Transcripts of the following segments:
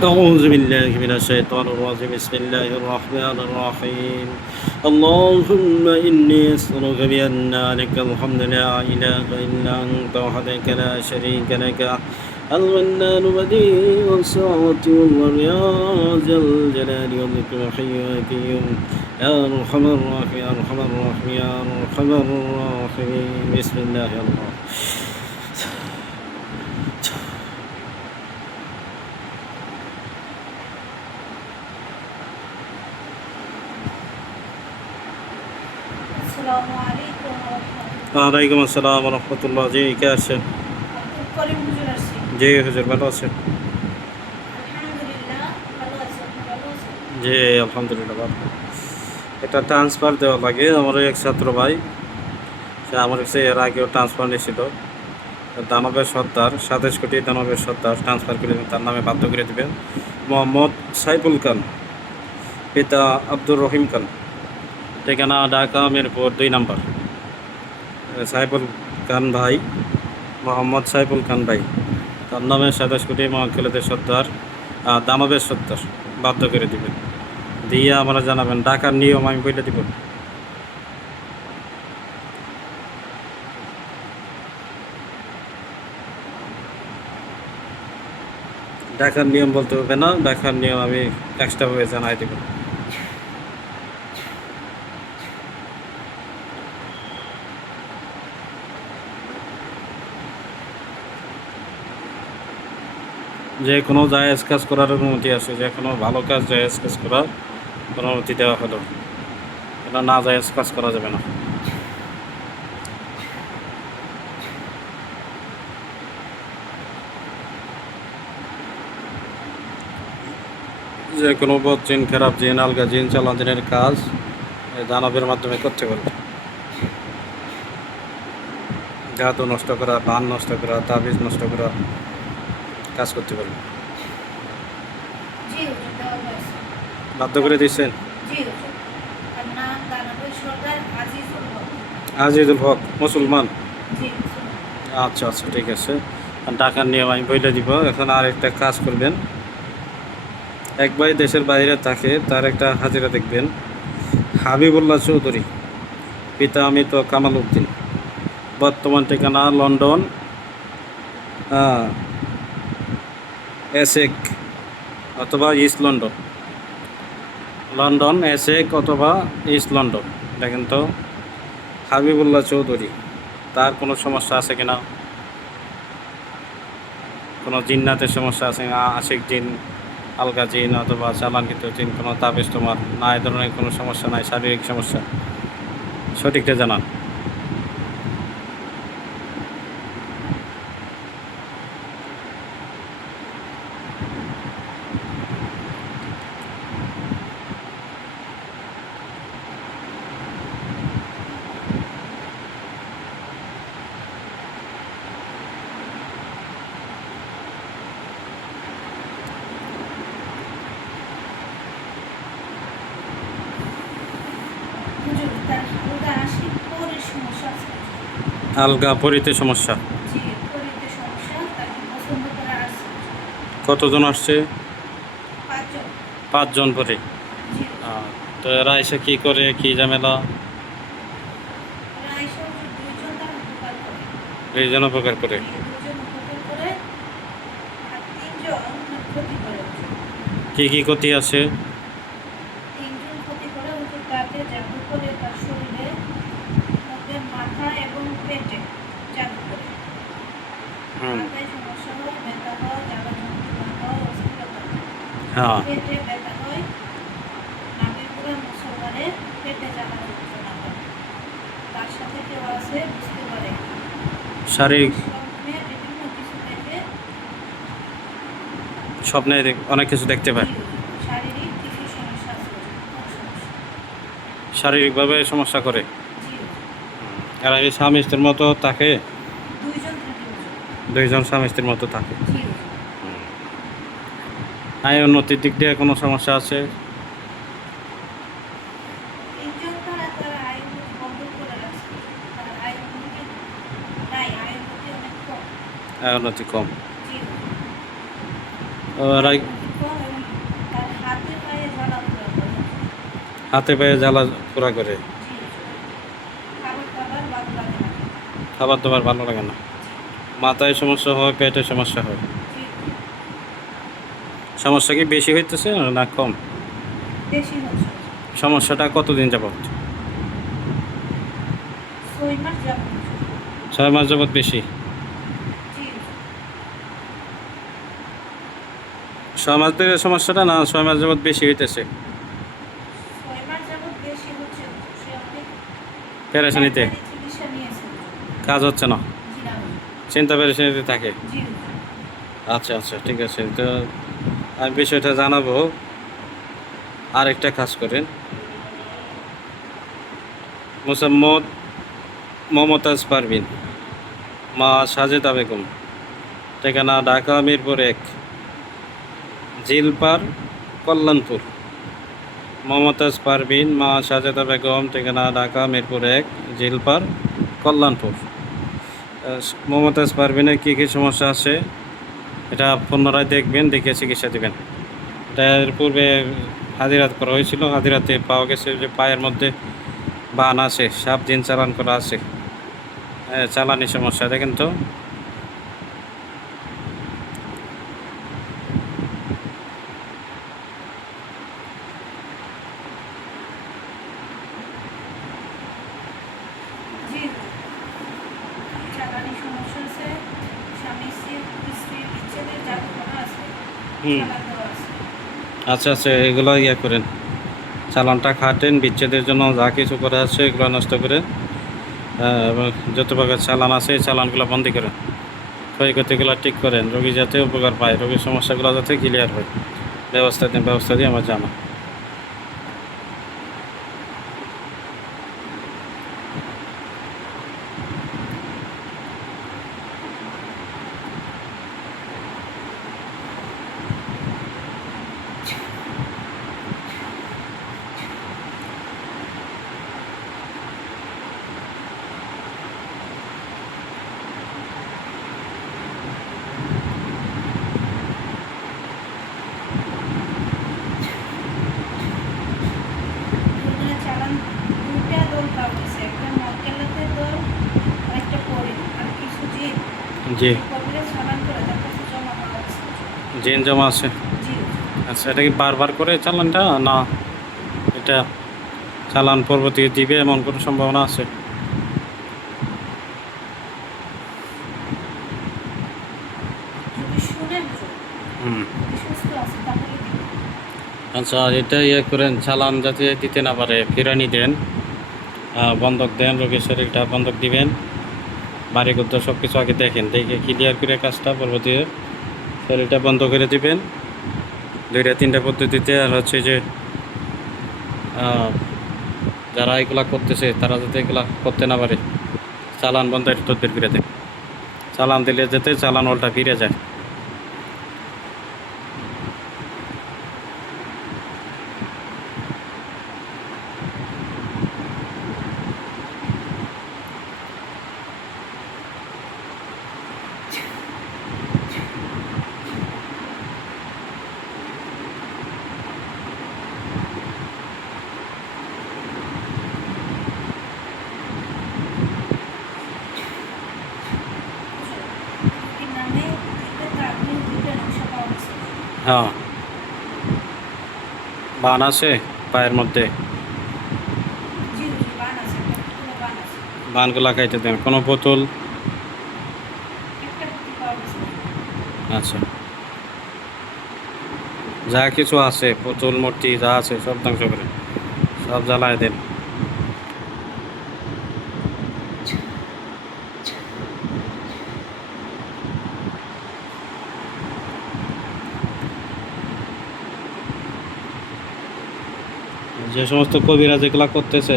أعوذ بالله من الشيطان الرجيم بسم الله الرحمن الرحيم اللهم إني أسألك بأن لك الحمد لا إله إلا أنت وحدك لا شريك لك المنان بديع الساعة والأمر يا ذا الجلال والإكرام الحي القيوم يا أرحم الراحمين يا أرحم الراحمين يا أرحم الراحمين بسم الله الرحمن ওয়ালাইকুম আসসালাম রহমতুল্লাহ। জি কে আছে? জি হুজুর ভালো আছে। জি আলহামদুলিল্লাহ ভালো। এটা ট্রান্সফার দেওয়া লাগে। আমার এক ছাত্র ভাই, সে আমার কাছে এর আগেও ট্রান্সফার নিয়েছিল। দানবের সর্দার 27 কোটি দানবের সর্দার ট্রান্সফার করে তার নামে বাধ্য করে দেবেন। মোহাম্মদ সাইফুল খান, পিতা আব্দুর রহিম খান, ঠিকানা ঢাকা মিরপুর 2 নম্বর। সাইফুল খান ভাই, মোহাম্মদ সাইফুল খান ভাই, তার নামে 27 কোটি মহাখালীদের সর্দার দানবের সর্দার বাধ্য করে দিবেন। দিয়ে আমরা জানাবেন। ঢাকার নিয়ম আমি বলে দিব। ঢাকার নিয়ম বলতে হবে না, ঢাকার নিয়ম আমি এক্সট্রাভাবে জানাই দেব। যে কোনো জায়েজ কাজ করার অনুমতি আছে, যে কোনো ভালো কাজ জায়েজ কাজ করার অনুমতি দেওয়া হলো। এটা না জায়েজ কাজ করা যাবে না। যে কোনো বদ জিন, খারাপ জিন, আলগা জিন, চালানের কাজ দানবের মাধ্যমে করতে পারবে। জাদু নষ্ট করা, বান নষ্ট করা, তাবিজ নষ্ট করা কাজ করতে পারবে। বাধ্য করে দিচ্ছেন আজিজুল হক, মুসলমান। আচ্ছা আচ্ছা ঠিক আছে। টাকার নিয়ম আমি বইলে দিব। এখন আর একটা কাজ করবেন। এক ভাই দেশের বাইরে থাকে, তার একটা হাজিরা দেখবেন। হাবিবুল্লাহ চৌধুরী, পিতা অমিত কামাল উদ্দিন, বর্তমান ঠিকানা লন্ডন এসেক অথবা ইস্ট লন্ডন। লন্ডন এসেক অথবা ইস্ট লন্ডন। দেখেন তো হাবিবুল্লাহ চৌধুরী, তার কোনো সমস্যা আছে কিনা, কোনো জিন্নাতের সমস্যা আছে না, আশিক জিন, আলগা জিন অথবা চালানকৃত জিন, কোনো তাবিজ তোমার না, এই ধরনের কোনো সমস্যা নাই, শারীরিক সমস্যা, সঠিকটা জানান। আলগা পরিতে সমস্যা। কতজন আসছে? 5 জন পরে। তো এরা এসে কী করে, কী ঝামেলা? 2 জন উপকার করে। কি কি ক্ষতি আছে? হ্যাঁ, শারীরিক স্বপ্নে অনেক কিছু দেখতে পায়। শারীরিকভাবে সমস্যা করে। আর এই স্বামী স্ত্রীর মতো থাকে, 2 জন স্বামী স্ত্রীর মতো থাকে। আয় উন্নতির দিক দিয়ে কোনো সমস্যা আছে? উন্নতি কম। কম এবং তার হাতে পায়ে জ্বালা পোড়া করে। হাতে পায়ে জ্বালা পোড়া করে। জি, খাবার টাবার ভালো লাগে না। খাবার দাবার ভালো লাগে না। জি, মাথায় সমস্যা হয়, পেটে সমস্যা হয়। জি, সমস্যা কি বেশি হইতেছে না কম? বেশি হচ্ছে। সমস্যাটা কতদিন যাবত? 6 মাস যাবত। 6 মাস যাবত বেশি? জি, 6 মাস ধরে সমস্যাটা, না 6 মাস যাবত বেশি হইতেছে 6 মাস যাবত বেশি হচ্ছে। সে অনেক পেরেশানিতে? ডাক্তারি চিকিৎসা নিয়েছে। কাজ হচ্ছে না, জি না হুজুর। চিন্তা পেরেশানিতে থাকে? জি হুজুর। আচ্ছা আচ্ছা, ঠিক আছে। তো আমি বিষয়টা জানাবো। আরেকটা কাজ করেন, মোসাম্মদ মমতাজ পারভিন, মা সাজেদা বেগম, ঠিকানা ঢাকা মিরপুর 1, জিলপার, কল্যাণপুর। মমতাজ পারভিন, মা সাজেদা বেগম, ঠিকানা ঢাকা মিরপুর 1, জিলপার, কল্যাণপুর। মমতাজ পারভিনের কী কী সমস্যা আছে এটা পুনরায় দেখবেন, দেখে চিকিৎসা দেবেন। এটার পূর্বে হাজিরাত করা হয়েছিল, হাজিরাতে পাওয়া গেছে যে পায়ের মধ্যে বান আছে, সাপ দিন চালান করা আছে। হ্যাঁ, চালানি সমস্যা, দেখেন তো। জি, চালানি সমস্যা আছে। স্বামী স্ত্রী বিচ্ছেদের জাদু করা আছে। হুম, চালান দেওয়া আছে। আচ্ছা আচ্ছা, এগুলো ইয়ে করেন, চালানটা খাটেন, বিচ্ছেদের জন্য যা কিছু করা আছে এগুলো নষ্ট করে, এবং যত প্রকার চালান আছে এই চালানগুলো বন্দি করেন, ক্ষয়ক্ষতিগুলো ঠিক করেন, রোগী যাতে উপকার পায়, রোগীর সমস্যাগুলো যাতে ক্লিয়ার হয়। ব্যবস্থা দিয়ে আমার জানা। দুজনের চালান দুইটা দল পাওয়া গেছে। একটা মক্কেলাতের দল আর একটা কবির। আর কিছু জিন জি, এই কবিরের চালান করে তার কাছে জমা পাওয়া গেছে। জিন জমা আছে। জি, আচ্ছা, এটা কি বারবার করে চালানটা, না এটা চালান পরবর্তী দিবে এমন কোনো সম্ভাবনা আছে? যদি শুনে হুজুর, হুম, যদি সুস্থ আছে তাহলে দিবে। আচ্ছা, এটা ইয়ে করেন, চালান যাতে দিতে না পারে ফিরানি দেন, বন্ধক দেন, রোগীর শরীরটা বন্ধক দিবেন, বাড়ি করতে সব কিছু আগে দেখেন, দেখে ক্লিয়ার করে কাজটা পরবর্তী শরীরটা বন্ধ করে দিবেন 2-3টা পদ্ধতিতে। আর হচ্ছে যে আহ, যারা এগুলা করতেছে তারা যাতে এগুলা করতে না পারে, চালান বন্ধের তদবির করে দেন। চালান দিলে যাতে চালান উল্টা ফিরে যায়। রোগীর নামে একটা তাবিজ দুইটা নকশা পাওয়া গেছে। হ্যাঁ, বান আছে পায়ের মধ্যে, জি হুজুর, বান আছে। একটা পুতুলে বান আছে। বানগুলা খাইতে দেন। কোনো বোতল? একটা পুঁতি পাওয়া গেছে। আচ্ছা, যা কিছু আছে পুতুল মূর্তি যা আছে সব ধ্বংস করে, সব জ্বালায় দেন। যে সমস্ত কবিরা যেগুলা করতেছে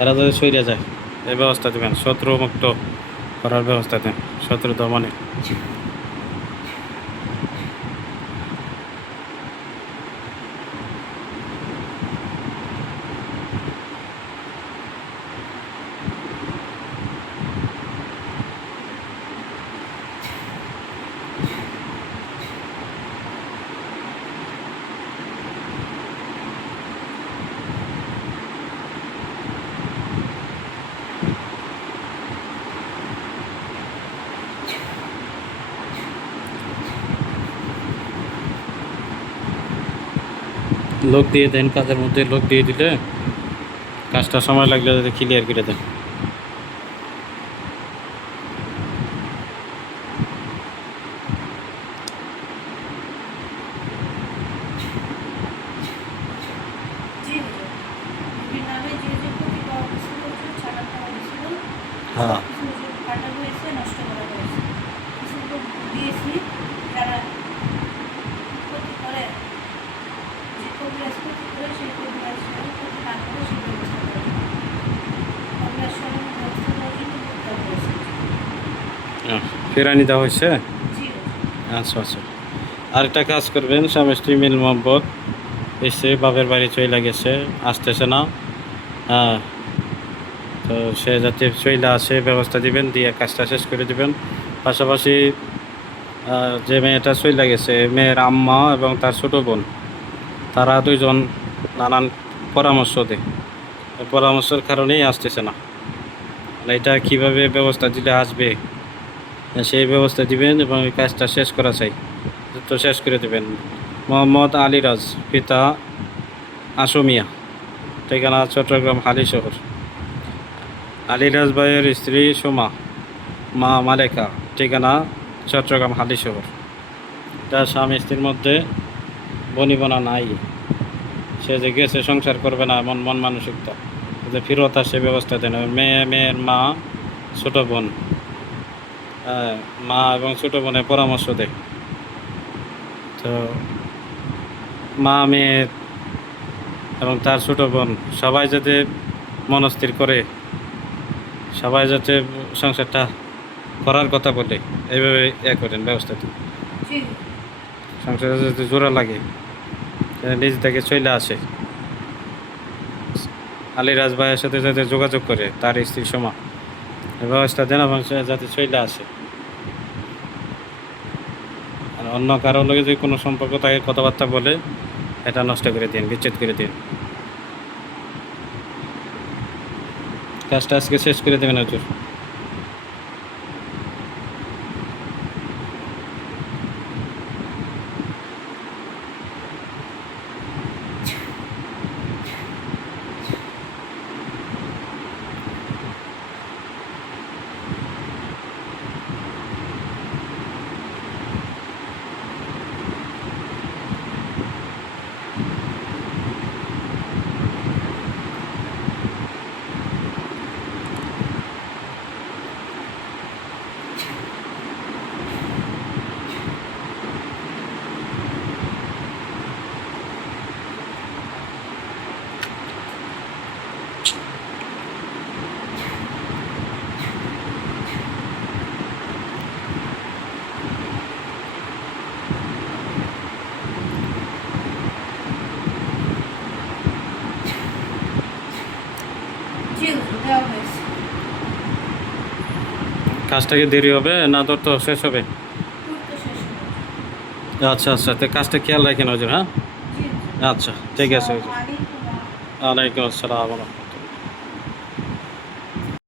এরা যাতে সইরে যায় এই ব্যবস্থা দেবেন, শত্রু মুক্ত করার ব্যবস্থা দেন, শত্রু দমনে। লোক দিয়ে দেন, কাজের মধ্যে লোক দিয়ে দিলে কাজটা সময় লাগলে যদি ক্লিয়ার করে দেন। জি হুজুর। রুগীর নামে যে যে ক্ষতি করা হয়েছিল হুজুর, ছাড়া দেওয়া হয়েছিল, হ্যাঁ কিছু হুজুর কাটা হয়েছে, নষ্ট করা হয়েছে। কিছু লোক দিয়েছি যারা ক্ষতি করে, যে কবিরাজ ক্ষতি করে সেই কবিরাজ যেন ক্ষতি না করে সেই ব্যবস্থা করে। কবিরাজ সরানোর ব্যবস্থা করার জন্য লোক দেওয়া হয়েছে। ফেরানি দেওয়া হয়েছে। জি হুজুর। আচ্ছা আচ্ছা, আরেকটা কাজ করবেন, স্বামী স্ত্রী মিল মোহাম্মত এসে বাপের বাড়ি চলে গেছে, আসতেছে না। হ্যাঁ, তো সে যাতে চলে আসে ব্যবস্থা দিবেন, দিয়ে কাজটা শেষ করে দিবেন। পাশাপাশি যে মেয়েটা চলে গেছে, মেয়ের আম্মা এবং তার ছোটো বোন, তারা দুইজন নানান পরামর্শ দেয়। এই পরামর্শের কারণেই আসতেছে না। মানে এটা কীভাবে ব্যবস্থা দিলে আসবে, সেই ব্যবস্থা দিবেন এবং এই কাজটা শেষ করা চাই, তো শেষ করে দেবেন। মোহাম্মদ আলীরাজ, পিতা আশুমিয়া, ঠিকানা চট্টগ্রাম হালি শহর। আলীরাজ ভাইয়ের স্ত্রী সুমা, মা মালেকা, ঠিকানা চট্টগ্রাম হালি শহর। এটা স্বামী স্ত্রীর মধ্যে বনিবনা নাই, সে যে গেছে সংসার করবে না এমন মন মানসিকতা, যে ফেরত আসে ব্যবস্থা দেন। মেয়ের মা, ছোটো বোন, মা এবং ছোটো বোনের পরামর্শ দেয়। তো মা, মেয়ে এবং তার ছোটো বোন সবাই যাতে মনস্থির করে, সবাই যাতে সংসারটা করার কথা বলে, এইভাবে করেন ব্যবস্থা দিন। জি সংসারে যাতে জোড়া লাগে, নিজ থেকে চলে আসে। আলীরাজ ভাইয়ের সাথে যাতে যোগাযোগ করে, তার স্ত্রী সমা, এই ব্যবস্থা দেন এবং সে যাতে চলে আসে। আর অন্য কারোর লগে যদি কোনো সম্পর্ক থাকে, কথাবার্তা বলে এটা নষ্ট করে দিন, বিচ্ছেদ করে দিন। কাজটা আজকে শেষ করে দেবেন হুজুর। জি হুজুর, দেওয়া হয়েছে। কাজটা কি দেরি হবে না তোর তো শেষ হবে? ট্যুর তো শেষ হলো। আচ্ছা আচ্ছা, তো কাজটা খেয়াল রাখেন হুজুর। হ্যাঁ জি হুজুর। আচ্ছা, ঠিক আছে হুজুর। আসসালামু আলাইকুম। ওয়ালাইকুম আসসালাম।